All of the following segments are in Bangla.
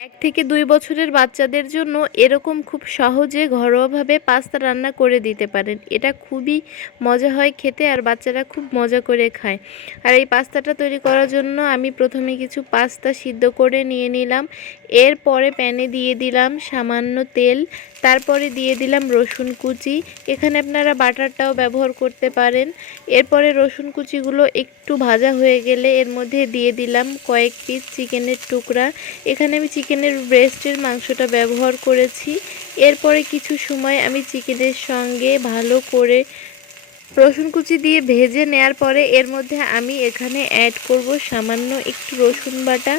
1 থেকে 2 বছরের বাচ্চাদের জন্য এরকম খুব সহজে ঘরোয়াভাবে পাস্তা রান্না করে দিতে পারেন। এটা খুবই মজা হয় খেতে আর বাচ্চারা খুব মজা করে খায়। আর এই পাস্তাটা তৈরি করার জন্য আমি প্রথমে কিছু পাস্তা সিদ্ধ করে নিয়ে নিলাম। এরপরে প্যানে দিয়ে দিলাম সামান্য তেল, তারপরে দিয়ে দিলাম রসুন কুচি। এখানে আপনারা বাটারটাও ব্যবহার করতে পারেন। এরপরে রসুন কুচিগুলো একটু ভাজা হয়ে গেলে এর মধ্যে দিয়ে দিলাম কয়েক পিস চিকেনের টুকরা। এখানে আমি চিকেনের ব্রেস্টের মাংসটা ব্যবহার করেছি। এরপরে কিছু সময় আমি চিকেনের সঙ্গে ভালো করে রসুন কুচি দিয়ে ভেজে নেওয়ার পরে এর মধ্যে আমি এখানে অ্যাড করব সামান্য একটু রসুন বাটা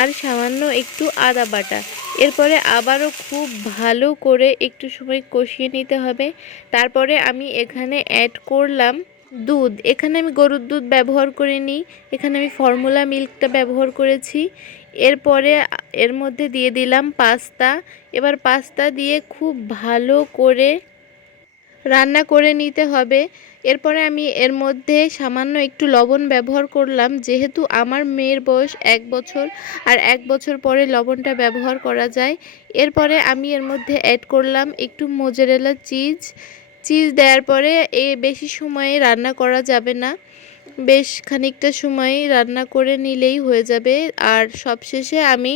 আর সামান্য একটু আদা বাটা। এরপরে আবারও খুব ভালো করে একটু সময় কষিয়ে নিতে হবে। তারপরে আমি এখানে অ্যাড করলাম দুধ। এখানে আমি গরুর দুধ ব্যবহার করিনি, এখানে আমি ফর্মুলা মিল্কটা ব্যবহার করেছি। এরপরে এর মধ্যে দিয়ে দিলাম পাস্তা। এবার পাস্তা দিয়ে খুব ভালো করে রান্না করে নিতে হবে। এরপরে আমি এর মধ্যে সামান্য একটু লবণ ব্যবহার করলাম, যেহেতু আমার মেয়ের বয়স 1 বছর আর 1 বছর পরে লবণটা ব্যবহার করা যায়। এরপরে আমি এর মধ্যে অ্যাড করলাম একটু মোজারেলা চিজ। চিজ দেওয়ার পরে বেশি সময়ে রান্না করা যাবে না, বেশ খানিকটা সময় রান্না করে নিলেই হয়ে যাবে। আর সবশেষে আমি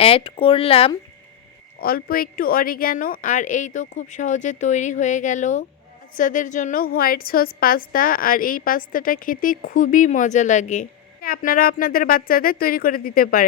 অ্যাড করলাম অল্প একটু অরিগ্যানো। আর এই তো খুব সহজে তৈরি হয়ে গেল বাচ্চাদের জন্য হোয়াইট সস পাস্তা। আর এই পাস্তাটা খেতে খুবই মজা লাগে, আপনারা আপনাদের বাচ্চাদের তৈরি করে দিতে পারেন।